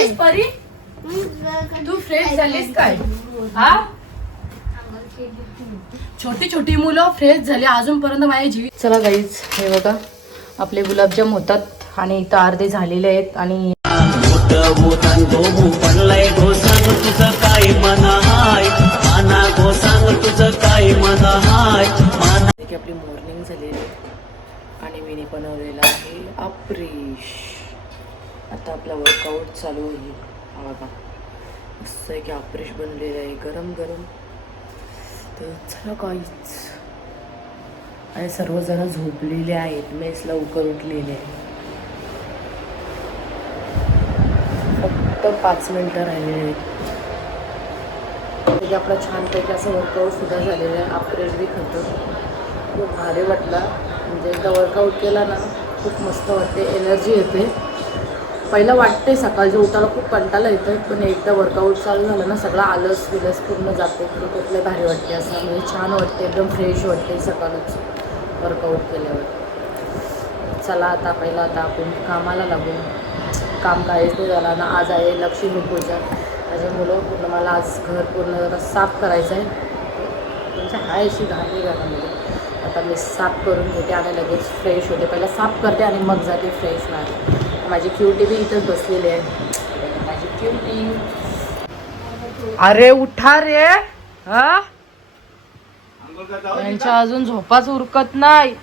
झालीस परी? तू फ्रेश झालीस काय? हा? छोटी छोटी मुलं फ्रेश झाली अजूनपर्यंत माझ्या जीवित चला गाईज हे बघा. आपले गुलाबजाम होतात आणि इथं अर्धे झालेले आहेत आणि आपली मॉर्निंग झालेली आहे आणि मीने बनवलेला आहे अप्रेश आता आपला वर्कआउट चालू होईल हा बघा. मस्त आहे की ऑपरेश बनलेलं आहे. गरम गरम. तर चला काहीच आणि सर्वजण झोपलेले आहेत. मेस लवकर उठलेले आहे फक्त पाच मिनटं राहिलेले आहेत. म्हणजे आपला छानपैकी असं वर्कआउट सुद्धा झालेलं आहे. अप्रेश बी खातो खूप भारी वाटला. म्हणजे एकदा वर्कआउट केला ना खूप मस्त वाटते. एनर्जी येते. पहिलं वाटते सकाळच्या उठायला खूप कंटाळा येतं पण एकदा वर्कआउट चालू झालं ना सगळं आलस विलस पूर्ण जाते कुठले भारी वाटते असं म्हणजे छान वाटते एकदम फ्रेश वाटते सकाळच वर्कआउट केल्यावर. चला आता पहिला आता आपण कामाला लागू. काम काहीच नाही झालं ना आज आहे लक्ष्मी पूजा. त्याच्यामुळं पूर्ण मला आज घर पूर्ण जरा साफ करायचं आहे. तुमच्या हाय अशी घातली घरामध्ये आता मी साफ करून घेते आणि लगेच फ्रेश होते. पहिला साफ करते आणि मग जाते फ्रेश व्हायला. माझी क्युटी बी इथंच बसलेली आहे. माझी क्युटी अरे उठा रे हा? यांच्या अजून झोपाच उरकत नाही.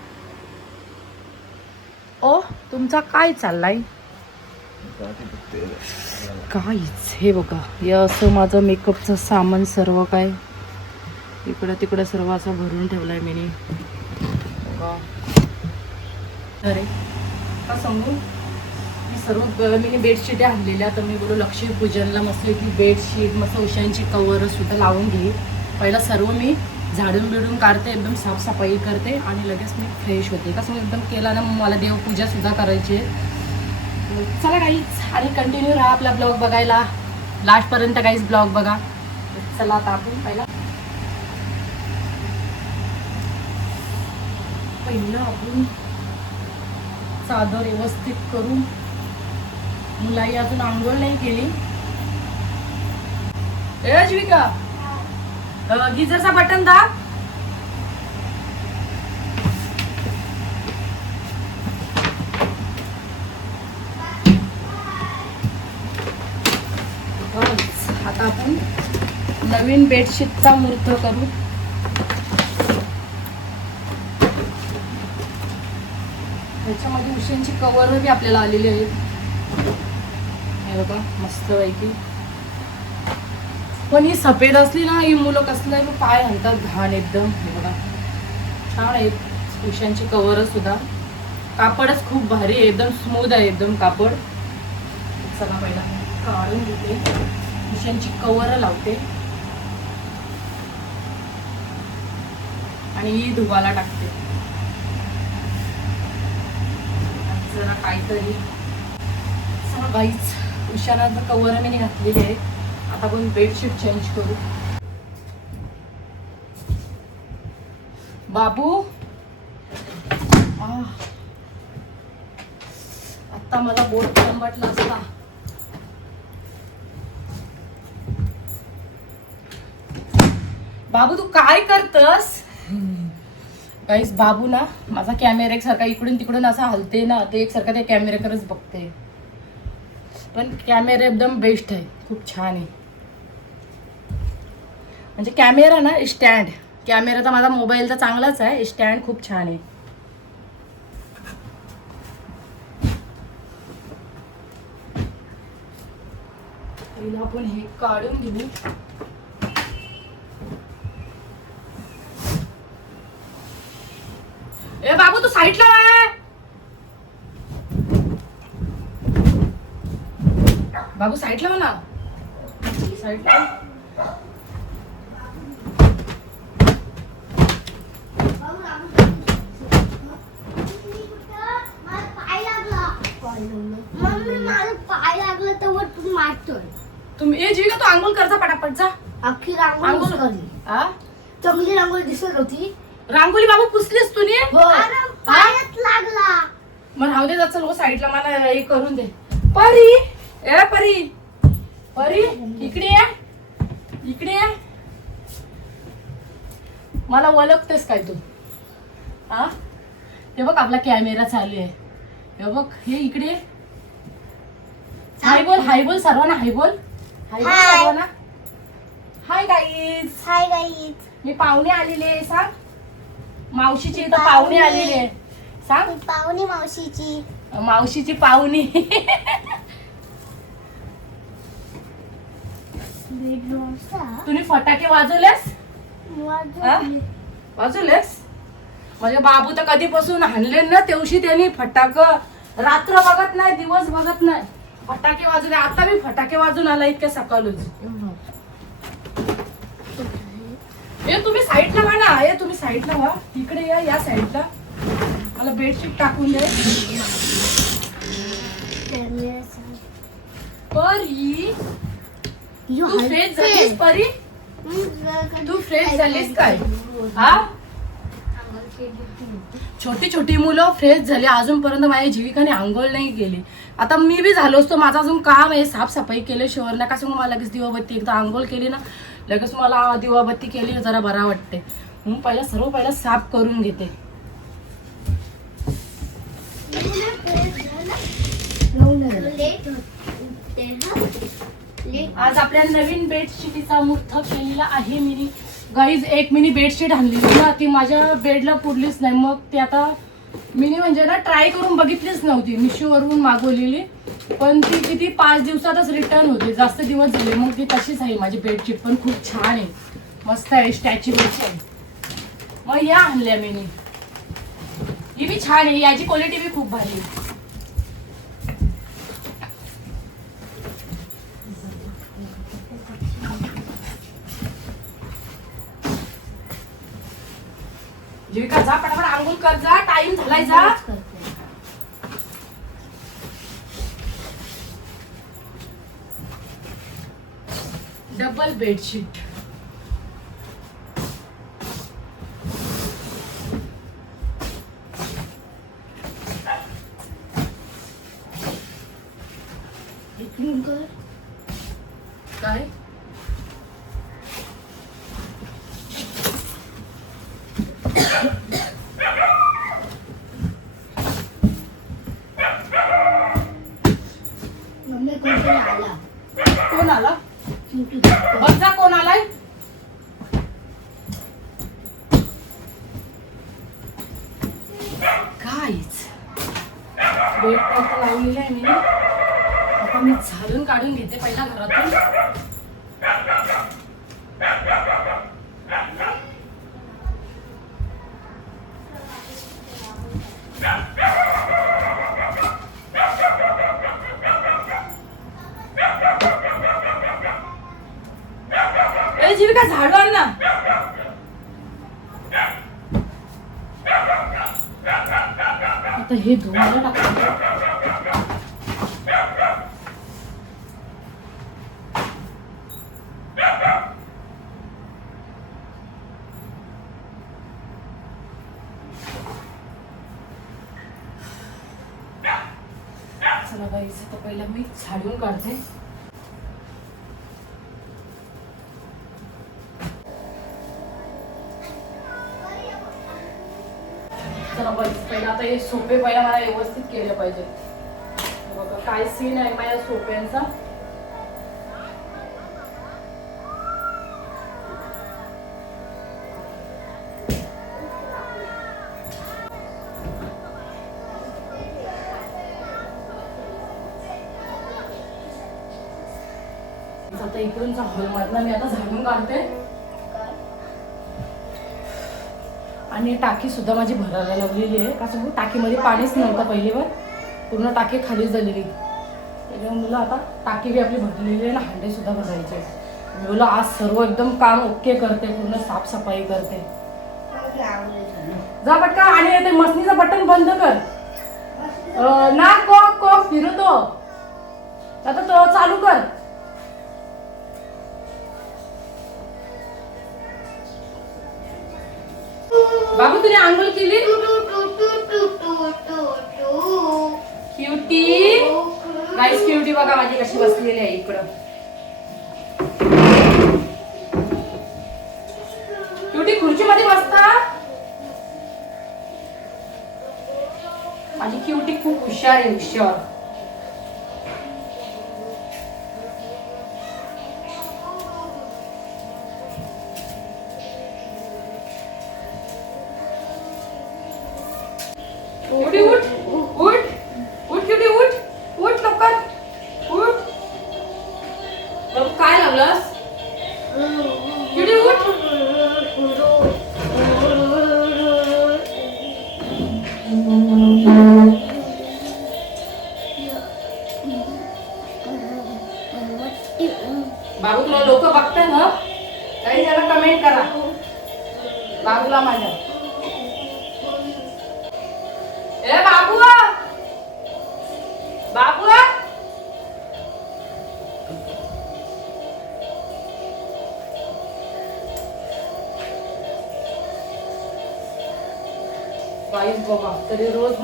ओ तुमचा काय चाललाय? काहीच हे बघा हे असं माझं मेकअपचं सामान सर्व काय. इकडं तिकडं सर्व असं भरून ठेवलाय मी अरे का सांगू? सर्व मी बेडशीट आणलेल्या तर मी बोलू लक्ष्मीपूजनला मस्त की बेडशीट मस्त उशांची कवर सुद्धा लावून घे पहिला सर्व मी झाडून बिडून काढते एकदम साफसफाई करते आणि लगेच मी फ्रेश होते. कसं मी एकदम केला ना मग मला देवपूजासुद्धा करायची आहे. चला काहीच आणि कंटिन्यू राहा आपला ब्लॉग बघायला. लास्टपर्यंत काहीच ब्लॉग बघा. चला आता आपण पहिला. पहिलं आपण चादर व्यवस्थित करून मुलाई अजून आंघोळ नाही केली. ए अश्विका. गिझरचा बटन दाब. आता आपण नवीन बेडशीटचा मूर्त करू. ह्याच्यामध्ये उशींची कवर बी आपल्याला आलेली आहेत हे बघा मस्त पैकी पण ही सफेद असली ना ही मुलं कसलं मग पाय हलतात घाण एकदम. हे बघा. छान आहे. उशांची कवर सुद्धा. कापडच खूप भारी आहे. एकदम स्मूथ आहे एकदम कापड. सगळा पहिला. काढून घेते. उशांची कवर लावते. आणि ही धुवाला टाकते. जरा काहीतरी. सगळं काहीच उशाला कवर मी घातलेली आहे. आता आपण बेडशीट चेंज करू. बाबू? आता मला बोट वाटला असता. बाबू तू काय करतस? गाईस बाबू ना माझा कॅमेरा एकसारखा इकडून तिकडून असा हलते ना ते एकसारखा त्या कॅमेऱ्याकडेच बघते. पण कॅमेरा एकदम बेस्ट आहे खूप छान आहे. म्हणजे कॅमेरा ना स्टँड. कॅमेरा तर माझा मोबाईल तर चांगलाच आहे. स्टँड खूप छान आहे. आपण हे काढून घेऊ. ए बाबू तू साईडला आहे बाबू साईडला म्हणा. साईडला? मम्मी माझा पाय लागला तर तू मारतोय तुम्ही ए जीविका तू आंघोळ करजा पटापट जा. अख्खी रांगोळी आंघोळ. हा चांगली रांगोळी दिसत होती. रांगोळी बाबू पुसलीस तू नी? अरे, पायात लागला. मग राहू दे जा चल साईडला. मला हे करून दे. परी! ए परी. परी इकडे ये. इकडे ये. मला ओळखतेस काय तू? हा? ते बघ आपला कॅमेरा चालू आहे. हे बघ हे इकडे हाय बोल हाय बोल सर्वांना हाय बोल. हाय बोल Hi. सर्वांना. हाय गाईज हाय गाईज मी पाहुणे आलेले आहे, सांग. मावशीची इथं पाहुणे. आलेले आहे. सांग. पाहुणी मावशीची. मावशीची पाहुणी. तुम्ही फटाके वाजवलेस? वाजवलेस? म्हणजे बाबू तर कधीपासून हाणले ना तेवशी त्यांनी फटाक रात्र बघत नाही दिवस बघत नाही. फटाके वाजवले. आता मी फटाके वाजून आला इतक्या सकाळच हे तुम्ही साईडला व्हा ना. हे तुम्ही साईडला व्हा तिकडे या या साईडला. मला बेडशीट टाकून दे. परी तू फ्रेश झालीस परी? तू फ्रेश झालीस काय? हा? छोटी छोटी मुलं फ्रेश झाली अजूनपर्यंत माझ्या जीविकाने आंघोळ नाही केली. आता मी बी झालो असतो माझं अजून काम आहे साफसफाई केल्याशिवाय नका सांगू मला लगेच दिवाबत्ती एकदा आंघोळ केली ना लगेच मला दिवाबत्ती केली ना जरा बरा वाटते म्हणून पहिला सर्व पहिला साफ करून घेते. लेट आज आपल्या नवीन बेडशीटीचा मुहूर्त केलेला आहे मी गाईज एक मिनी बेडशीट आणलेली ना ती माझ्या बेडला पुरलीच नाही. मग ती आता मिनी म्हणजे ना ट्राय करून बघितलीच नव्हती. मिशोवरून मागवलेली. पण ती किती पाच दिवसातच रिटर्न होते. जास्त दिवस झाले. मग ती तशीच आहे. माझी बेडशीट पण खूप छान आहे. मस्त आहे. स्टॅच्यूची आहे. मग या आणल्या मिनी. ही बी छान आहे. याची क्वालिटी बी खूप भारी आहे. जीविका जा पटापट आंघोळ कर जा टाइम झालाय जा. डबल बेडशीट इकडून कर काय मम्मी कोणतरी आला कोण आला? चिंटू कोण आलाय काहीच बेड टाक लावलेला आहे मी. आता मी झाडून काढून घेते पहिला घरातून ए जीविका झाडू आण ना आता हे धुवायला टाकतो चला बाई तर पहिला मी झाडून काढते चला बाई पहिला आता हे सोपे पहिला मला व्यवस्थित केले पाहिजे. बघा काय सीन आहे माझ्या सोप्यांचा? आता इकडूनचा हॉल मधला मी आता झाडून काढते. आणि टाकी सुद्धा माझी भरायला लावलेली आहे. का सांगू टाकीमध्ये पाणीच नव्हतं पहिलीवर. पूर्ण टाकी खाली झालेली त्याच्यामुळे मुलं आता टाकी बी आपली भरलेली आहे ना हांडे सुद्धा भरायचे मुलं आज सर्व एकदम काम ओके करते पूर्ण साफसफाई करते. जा पटका आणि ते मसनीचं बटन बंद कर. ना कॉफ कॉक फिरतो. आता तो चालू कर. बाबू तुने आंघोळ केली? क्यूटी गाइस क्यूटी बघा माझी कशी बसलेली आहे क्यूटी खुर्ची खुर्चीमध्ये बसता? माझी क्युटी खूप हुशार आहे हुशार बाबू,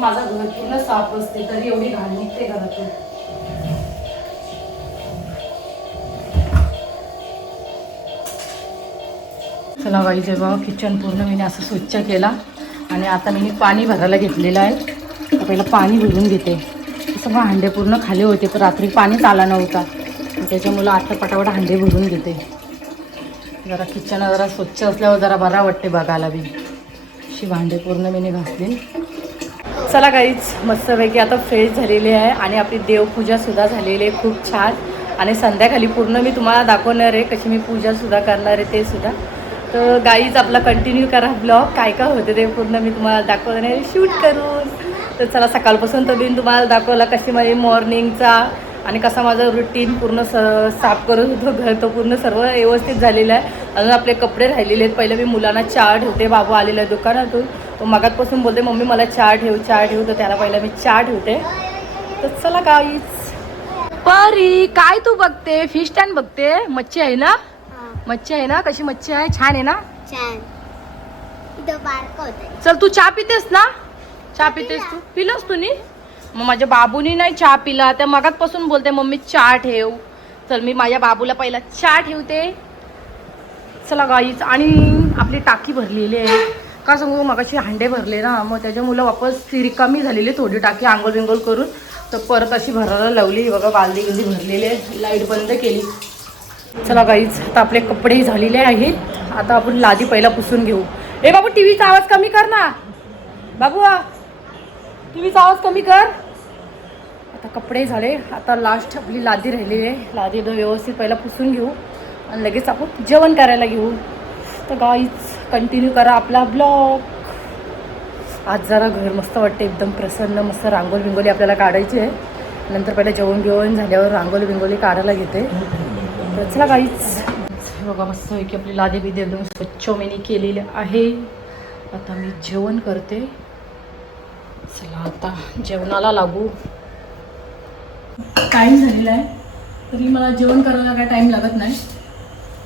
माझा घर पूर्ण साफ असते तरी एवढी घाण निघते घरातून. चला बाई जे बाबा किचन पूर्ण मी असं स्वच्छ केला आणि आता मी पाणी भरायला घेतलेलं आहे. पहिलं पाणी भरून घेते. सगळं हांडे पूर्ण खाली होते पण रात्री पाणीच आला नव्हता. त्याच्यामुळं आता पटापट हांडे भरून घेते. जरा किचन जरा स्वच्छ असल्यावर जरा बरा वाटते बघायला बी. अशी भांडे पूर्ण मी घासली. चला काहीच मस्तपैकी आता फ्रेश झालेली आहे आणि आपली देवपूजासुद्धा झालेली आहे खूप छान. आणि संध्याकाळी पूर्ण मी तुम्हाला दाखवणार आहे कशी मी पूजासुद्धा करणार आहे ते सुद्धा. तर गाईज आपला कंटिन्यू करा ब्लॉग काय काय होते ते पूर्ण मी तुम्हाला दाखवणार आहे. शूट करून. तर चला सकाळपासून तर दिन तुम्हाला दाखवला कशी माझी मॉर्निंगचा आणि कसा माझं रुटीन पूर्ण स साफ करत होतो. घर तो पूर्ण सर्व व्यवस्थित झालेलं आहे. अजून आपले कपडे राहिलेले आहेत. पहिले मी मुलांना चहा ठेवते बाबू आलेला आहे दुकानातून. तो मगातपासून बोलते मम्मी मला चहा ठेव चहा ठेव. तर त्याला पहिला मी चहा ठेवते. तर चला काहीच परी काय तू बघते? फिश टॅन बघते. मच्छी आहे ना? मच्छी आहे ना? कशी मच्छी आहे? छान आहे ना? चल तू चहा पितेस ना? चहा पितेस तू? पिलंस तू नी मग माझ्या बाबूनी नाही चहा पिला. त्या मगातपासून बोलते मम्मी चहा ठेव. चल मी माझ्या बाबूला पहिला चहा ठेवते. चला गाईच आणि आपली टाकी भरलेली आहे. का सांगू मगाशी हांडे भरले ना मग त्याच्यामुळं वापस ती रिकामी झालेली थोडी टाकी आंघोळ बिंगोल करून तर परत अशी भरायला लावली. बघा बालदी गिल्दी भरलेली आहे लाइट बंद केली. चला गाईच आता आपले कपडे झालेले आहेत. आता आपण लादी पहिला पुसून घेऊ. ए बाबू टीव्हीचा आवाज कमी कर ना. बाबू टीव्हीचा आवाज कमी कर. आता कपडे झाले. आता लास्ट आपली लादी राहिलेली आहे. लादी व्यवस्थित पहिला पुसून घेऊ. आणि लगेच आपण जेवण करायला घेऊ. तर गाईच कंटिन्यू करा आपला ब्लॉग आज जरा घर मस्त वाटते एकदम प्रसन्न मस्त रांगोळी बिंगोली आपल्याला काढायची आहे. नंतर पहिलं जेवण बिवण झाल्यावर रांगोळी बिंगोली काढायला घेते. तर चला काहीच बघा मस्त की आपली लादी बिदी एकदम स्वच्छ मेनी केलेली आहे. आता मी जेवण करते. चला आता जेवणाला लागू. टाईम झालेला आहे. तरी मला जेवण करायला काय टाईम लागत नाही.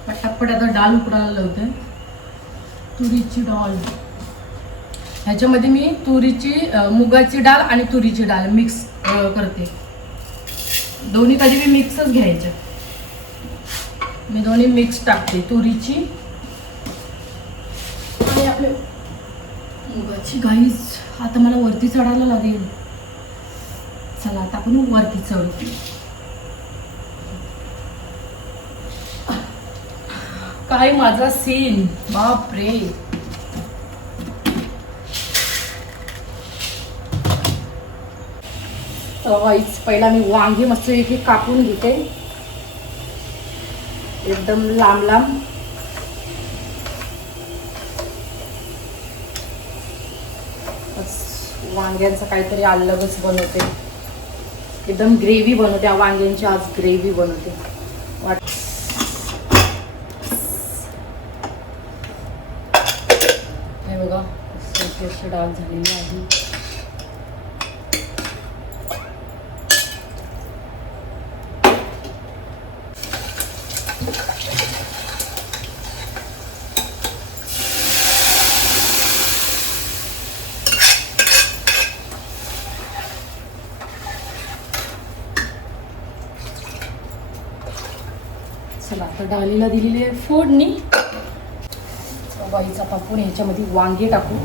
पटापट आता डाळ उकडायला लावते. तुरीची डाळ. ह्याच्यामध्ये मी तुरीची मुगाची डाळ आणि तुरीची डाळ मिक्स करते. दोन्ही कधी मी मिक्सच घ्यायचे मी दोन्ही मिक्स टाकते तुरीची आणि आपले मुगाची गाईच. आता मला वरती चढायला लागेल. चला आता आपण वरती चढू. काय माझा सीन. बाप रे पहिला मी वांगी मस्त इथे कापून घेते. एकदम लांब लांब. वांग्यांचं काहीतरी अलगच बनवते. एकदम ग्रेव्ही बनवते वांग्यांची आज ग्रेव्ही बनवते वाट हे बघा मस्त डाळ झालेली आहे. चला आता डालीला दिलेली आहे फोडणी. बाईचा पापून ह्याच्यामध्ये वांगे टाकू.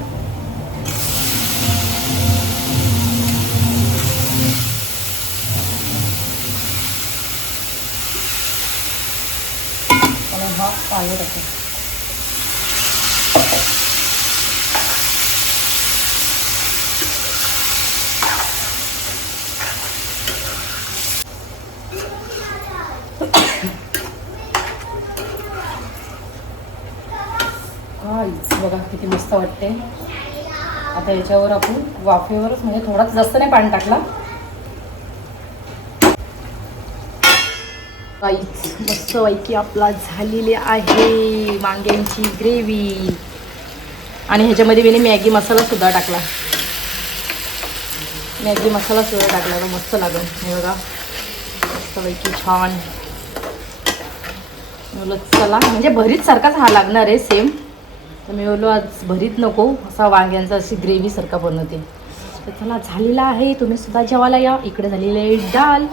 आवड हा बघा किती मस्त वाटते आता याच्यावर आपण वाफेवरच म्हणजे थोडाच जास्त नाही पाणी टाकला. काहीच मस्त पैकी आपला झालेली आहे वांग्यांची ग्रेव्ही. आणि ह्याच्यामध्ये मी मॅगी मसालासुद्धा टाकला. मॅगी मसाला सुद्धा टाकला. तर मस्त लागेल. हे बघा. मस्तपैकी छान. बोललो चला. म्हणजे भरीत सारखाच हा लागणार आहे सेम तर मी बोललो आज भरीत नको. असा वांग्यांचा अशी ग्रेव्ही सारखा बनवते. तर चला झालेला आहे. तुम्ही सुद्धा जेवायला या. इकडे झालेलं आहे डाल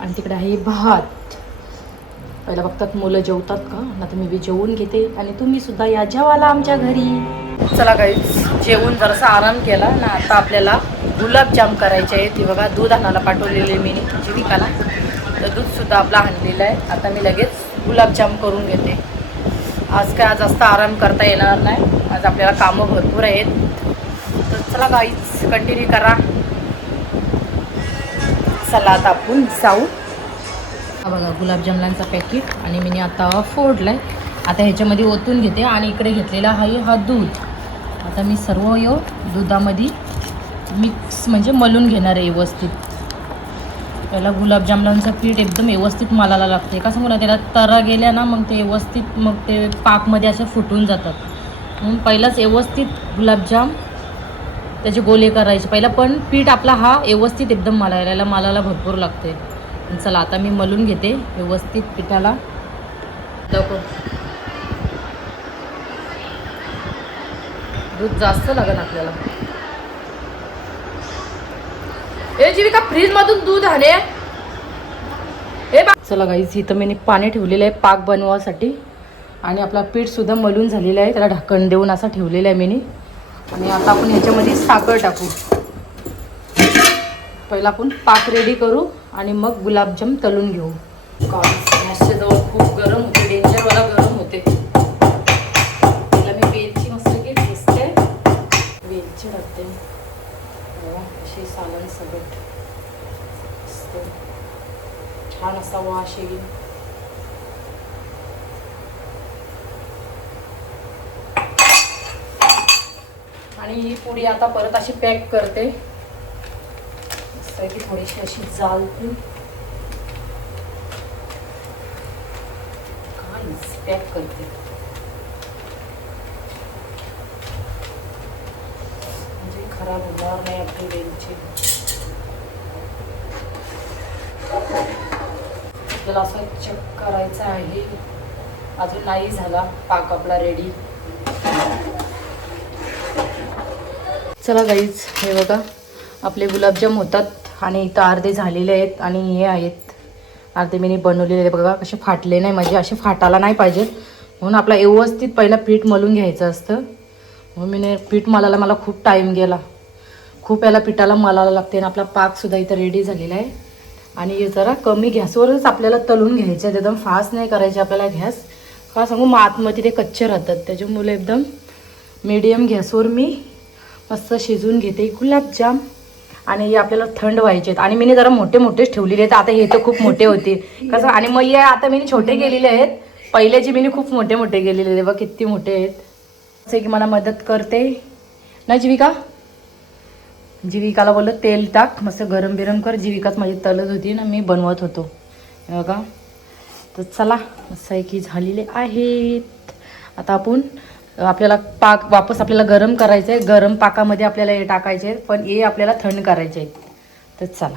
आणि तिकडे आहे भात. पहिला बघतात मुलं जेवतात का? आता मी बी जेवून घेते. आणि तुम्ही सुद्धा या जेवायला आमच्या घरी. चला काही जेवून जरासा आराम केला. ना आता आपल्याला गुलाबजाम करायचे आहे ती बघा दूध आणायला पाठवलेली मी जीविकाला तर दूधसुद्धा आपला आणलेलं आहे. आता मी लगेच गुलाबजाम करून घेते. आज काय आज जास्त आराम करता येणार नाही. आज आपल्याला कामं भरपूर आहेत. तर चला काहीच कंटिन्यू करा. चला आता आपण जाऊ. हा बघा गुलाबजामलांचा पॅकेट आणि मी आता फोडलं आहे आता ह्याच्यामध्ये ओतून घेते आणि इकडे घेतलेला आहे हा दूध. आता मी सर्व यो दुधामध्ये मिक्स म्हणजे मलून घेणार आहे व्यवस्थित. पहिला गुलाबजामलांचं पीठ एकदम व्यवस्थित मलाला लागते का सांगू ना त्याला तरा गेल्या ना मग ते व्यवस्थित मग ते पाकमध्ये असे फुटून जातात म्हणून पहिलाच व्यवस्थित गुलाबजाम त्याचे गोले करायचे. पहिला पण पीठ आपला हा व्यवस्थित एकदम मलायला याला मलाला भरपूर लागते चला आता मी मलून घेते व्यवस्थित पिठाला. दाखव दूध जास्त लागेल आपल्याला. ए जीविका फ्रीज मधून दूध आणे हे चला गाईज इथं मी पाणी ठेवलेलं आहे पाक बनवासाठी. आणि आपला पीठ सुद्धा मलून झालेलं आहे. त्याला ढक्कन देऊन असा ठेवलेला आहे मी आणि आता आपण ह्याच्यामध्ये साखर टाकू. पहिला आपण पाक रेडी करू. आणि मग गुलाबजाम तळून घेऊ. गॅसच्या जवळ खूप गरम होते. डेंजरवाला गरम होते. त्याला मी वेलची मस्त की ठेचते वेलची टाकते हो, अशी सालन सगट छान असा वाश येईल. आणि ही पुडी आता परत अशी पॅक करते. मस्त थोडीशी अशी जालती काय पॅक करते? म्हणजे खराब होणार नाही आपली रेंजची. आपल्याला असं चेक करायचं आहे. अजून नाही झाला. पाक आपला रेडी चला गाईज हे बघा. आपले गुलाबजाम होतात. आणि इथं अर्धे झालेले आहेत आणि हे आहेत. अर्धे मी बनवलेले आहेत. बघा कसे फाटले नाही म्हणजे असे फाटायला नाही पाहिजेत. म्हणून आपला व्यवस्थित पहिला पीठ मलून घ्यायचं असतं. म्हणून मी पीठ मलाला मला खूप टाईम गेला. खूप याला पिठाला मलाला लागते आणि आपला पाकसुद्धा इथं रेडी झालेला आहे. आणि हे जरा कमी गॅसवरच आपल्याला तळून घ्यायचं आहे एकदम फास्ट नाही करायचे आपल्याला गॅस. का सांगू मग आतमध्ये ते कच्चे राहतात. त्याच्यामुळे एकदम मीडियम गॅसवर मी मस्त शिजवून घेते. गुलाबजाम. आणि हे आपल्याला थंड व्हायचे आहेत. आणि मी जरा मोठे मोठेच ठेवलेले आहेत. आता हे तर खूप मोठे होते कसं? आणि मग हे आता मी छोटे केलेले आहेत. पहिल्याचे मी खूप मोठे मोठे केलेले आहेत. बघ किती मोठे आहेत. असं की मला मदत करते. ना जीविका? जीविकाला बोललं तेल टाक. मस्त गरम बिरम कर. जीविकाच माझी तलत होती ना मी बनवत होतो. बघा. तर चला असं आहे की झालेले आहेत. आता आपण आपल्याला पाक वापस आपल्याला गरम करायचं आहे गरम पाकामध्ये आपल्याला हे टाकायचे पण हे आपल्याला थंड करायचे आहेत. तर चला.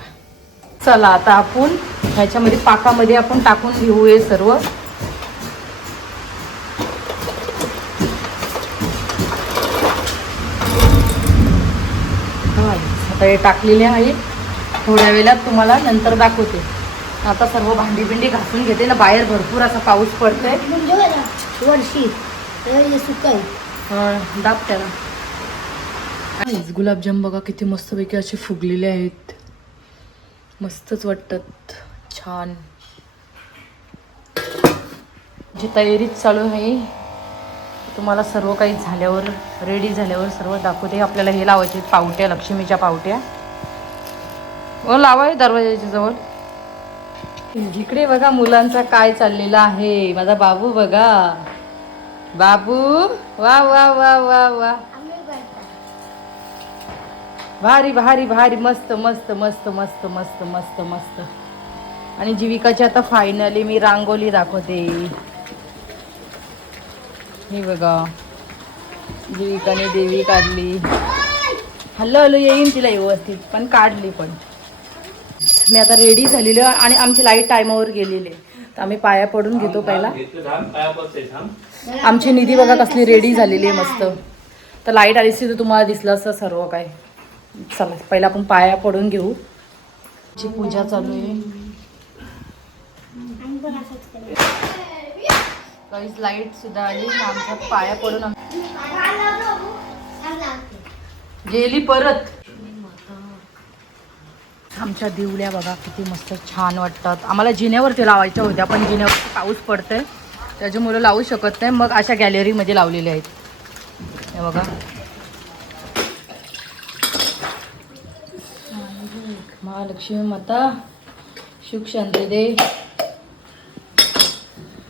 चला आता आपण ह्याच्यामध्ये पाकामध्ये आपण टाकून घेऊ हे सर्व. आता हे टाकलेले आहे. थोड्या वेळात तुम्हाला नंतर दाखवते. आता सर्व भांडी बिंडी घासून घेते ना बाहेर भरपूर असा पाऊस पडतोय. म्हणजे वर्षी. हे सुक आहे. दाब त्याला. गुलाबजाम बघा किती मस्तपैकी असे फुगलेले आहेत. मस्तच वाटतात. छान. जी तयारीच चालू आहे तुम्हाला सर्व काही झाल्यावर रेडी झाल्यावर सर्व दाखवते. आपल्याला हे लावायचे पावट्या लक्ष्मीच्या पावट्या. हो, व लावाय दरवाजाच्या जवळ. इकडे बघा मुलांचा काय चाललेला आहे. माझा बाबू बघा. बाबू वा वा वा वा वा. भारी भारी भारी मस्त मस्त मस्त मस्त मस्त मस्त मस्त. आणि जीविकाची आता फायनली मी रांगोली दाखवते. हे बघा. जीविकाने देवी काढली. हल्लो हल्लो येईन तिला व्यवस्थित पण काढली पण. मी आता रेडी झालेली आणि आमची लाइट टायमावर गेलेली आहे. तर आम्ही पाया पडून घेतो पहिला. आमची निधी बघा कसली रेडी झालेली आहे मस्त. तर लाइट आली असती तर तुम्हाला दिसलं असतं सर्व काय चला पहिला आपण पाया पडून घेऊ. ची पूजा चालू आहे. काहीच लाइट सुद्धा आली आमच्या पाया पडून गेली परत. आमच्या दिवल्या बघा किती मस्त छान वाटतात. आम्हाला जिन्यावरती लावायच्या होत्या पण जिन्यावरती पाऊस पडतोय. त्याच्यामुळे लावू शकत नाही. मग अशा गॅलरीमध्ये लावलेल्या आहेत. हे बघा. महालक्ष्मी माता सुख शांती दे.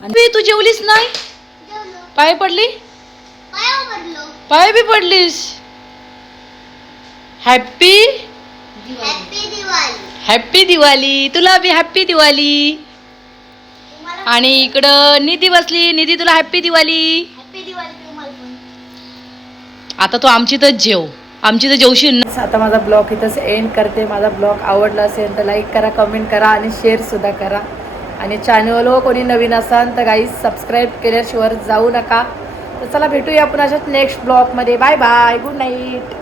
आणि तू जेवलीस नाही? पाय पडली? पाय बी पडलीस? Happy happy Diwali. तुला बी हॅप्पी दिवाळी. आणि इकडं निधी बसली. निधी तुला हॅप्पी दिवाळी. हॅपी दिवाळी तुम्हाला पण. आता तू आमची तर जेव. आमची तर जेवशील ना. आता माझा ब्लॉग इथंच एंड करते. माझा ब्लॉग आवडला असेल तर लाईक करा कमेंट करा आणि शेअर सुद्धा करा. आणि चॅनलवर कोणी नवीन असाल तर गाईज सबस्क्राईब केल्याशिवाय जाऊ नका. तर चला भेटूया आपण अशाच नेक्स्ट ब्लॉगमध्ये बाय बाय गुड नाईट